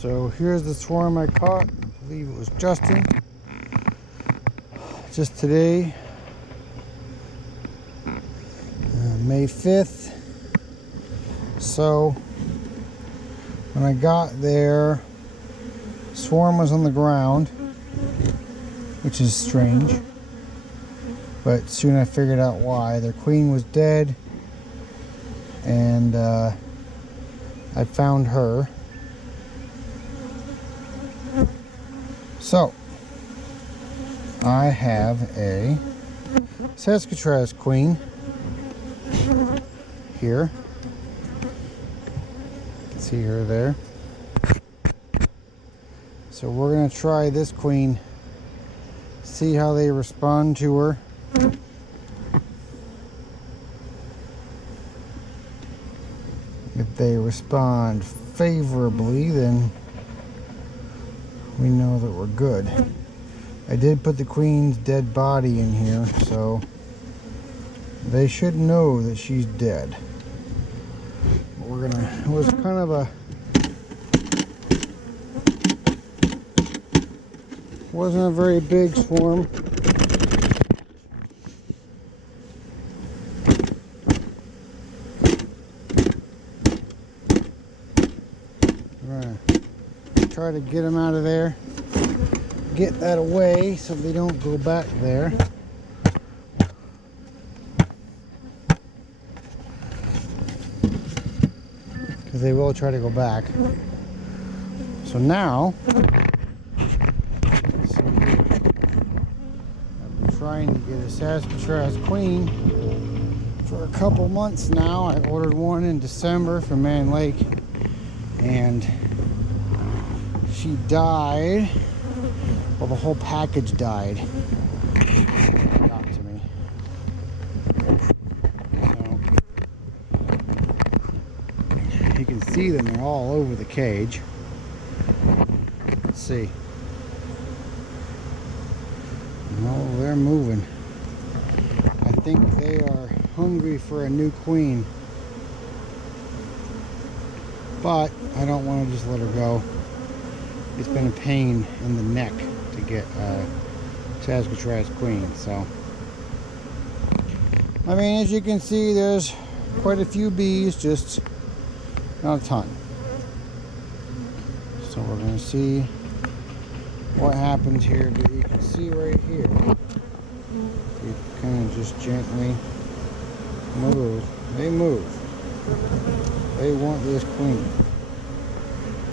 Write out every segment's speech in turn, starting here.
So here's the swarm I caught. I believe it was Justin. Just today, May 5th. So when I got there, swarm was on the ground, which is strange. But soon I figured out why. Their queen was dead, and I found her. So I have a Saskatraz Queen here. You can see her there. So we're going to try this queen, see how they respond to her. If they respond favorably, then we know that we're good. I did put the queen's dead body in here, so they should know that she's dead. We're gonna, it was kind of a, wasn't a very big swarm. We're gonna try to get them out of there, get that away so they don't go back there. Because they will try to go back. So now, let's see here. I've been trying to get a Saskatraz Queen for a couple months now. I ordered one in December from Man Lake, and she died. Well, the whole package died. Got to me. So you can see them, they're all over the cage. Let's see. No, they're moving. I think they are hungry for a new queen. But I don't want to just let her go. It's been a pain in the neck to get Saskatraz Queen. So, I mean, as you can see, there's quite a few bees, just not a ton. So we're going to see what happens here. But you can see right here, you kind of just gently move. They move. They want this queen.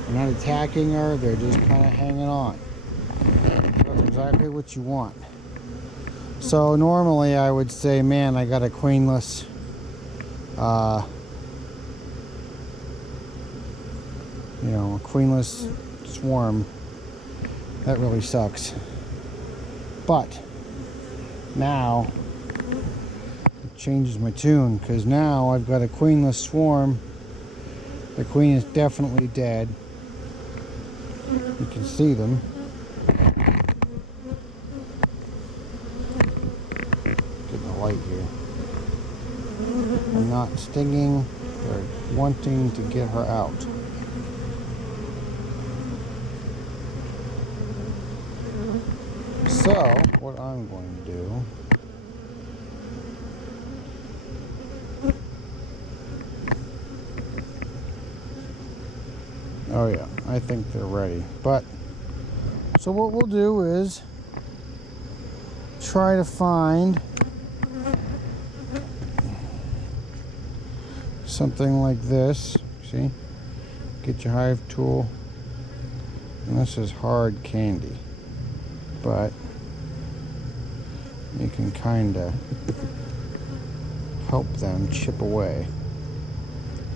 They're not attacking her, they're just kind of hanging on. That's exactly what you want. So normally I would say, man, I got a queenless you know, a queenless swarm. That really sucks. But now it changes my tune, because now I've got a queenless swarm. The queen is definitely dead. You can see them. Get the light here. They're not stinging. They're wanting to get her out. So, what I'm going to do, oh yeah, I think they're ready. But, so what we'll do is try to find something like this. See? Get your hive tool. And this is hard candy. But you can kind of help them chip away.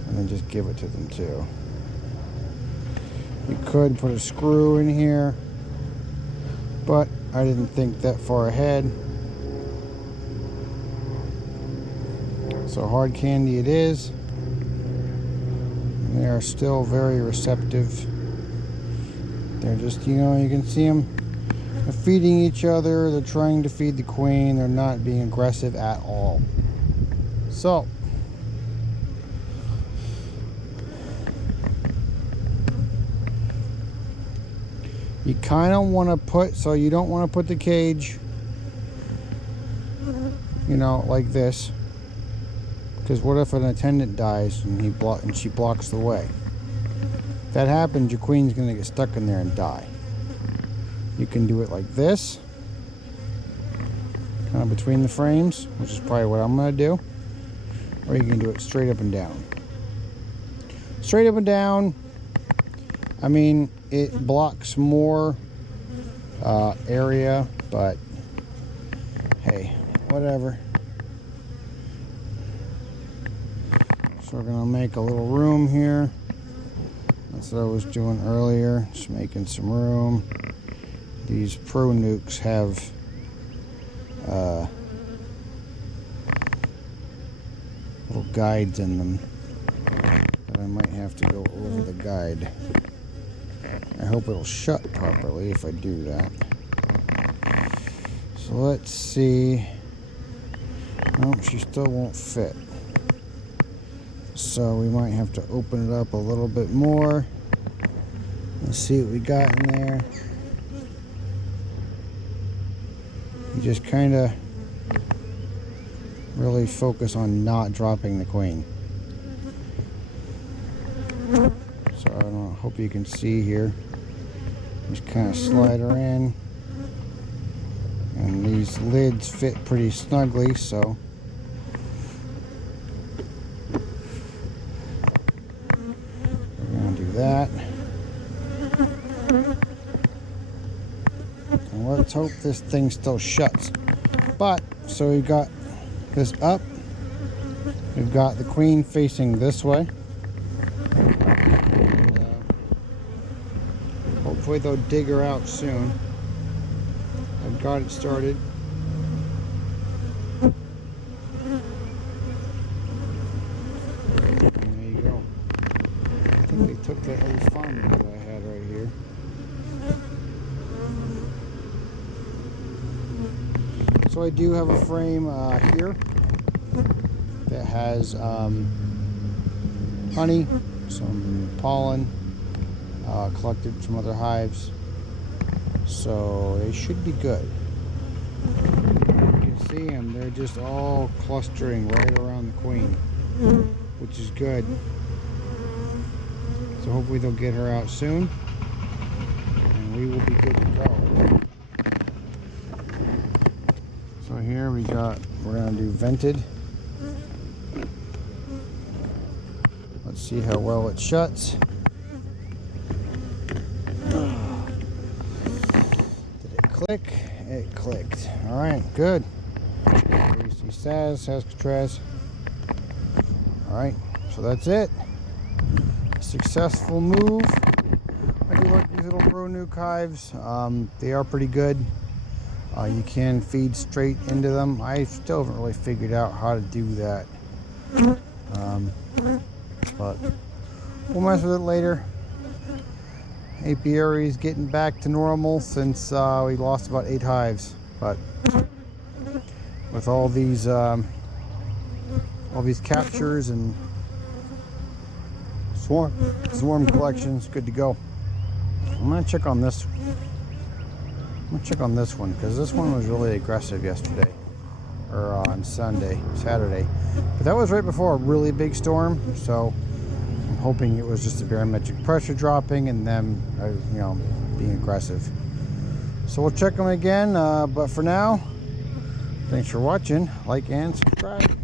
And then just give it to them too. You could put a screw in here, but I didn't think that far ahead. So hard candy it is. And they are still very receptive. They're just, you know, you can see them. They're feeding each other. They're trying to feed the queen. They're not being aggressive at all. So, You kind of want to put, so you don't want to put the cage, you know, like this. Because what if an attendant dies and she blocks the way? If that happens, your queen's going to get stuck in there and die. You can do it like this, kind of between the frames, which is probably what I'm going to do. Or you can do it straight up and down. Straight up and down, I mean, it blocks more area, but hey, whatever. So we're gonna make a little room here. That's what I was doing earlier, just making some room. These Pro Nukes have little guides in them, but I might have to go over the guide. I hope it'll shut properly if I do that. So let's see. No, she still won't fit. So we might have to open it up a little bit more. Let's see what we got in there. You just kind of really focus on not dropping the queen. So I don't know, hope you can see here. Just kind of slide her in. And these lids fit pretty snugly, so we're going to do that. And let's hope this thing still shuts. But, so we've got this up. We've got the queen facing this way. Hopefully they'll dig her out soon. I've got it started. And there you go. I think they took that old farm that I had right here. So I do have a frame here that has honey, some pollen, collected from other hives, so they should be good. You can see them, they're just all clustering right around the queen, which is good. So hopefully they'll get her out soon and we will be good to go. So here we're gonna do vented. Let's see how well it shuts. Click, it clicked. All right, good. Saskatraz. All right, so that's it. Successful move. I do like these little Pro Nuke hives. They are pretty good. You can feed straight into them. I still haven't really figured out how to do that. But we'll mess with it later. Apiary is getting back to normal since we lost about 8 hives, but with all these captures and swarm collections, good to go. I'm gonna check on this. I'm gonna check on this one because this one was really aggressive yesterday, or on Saturday. But that was right before a really big storm, so I'm hoping it was just a barometric pressure dropping and them, being aggressive. So we'll check them again, but for now, thanks for watching. Like and subscribe.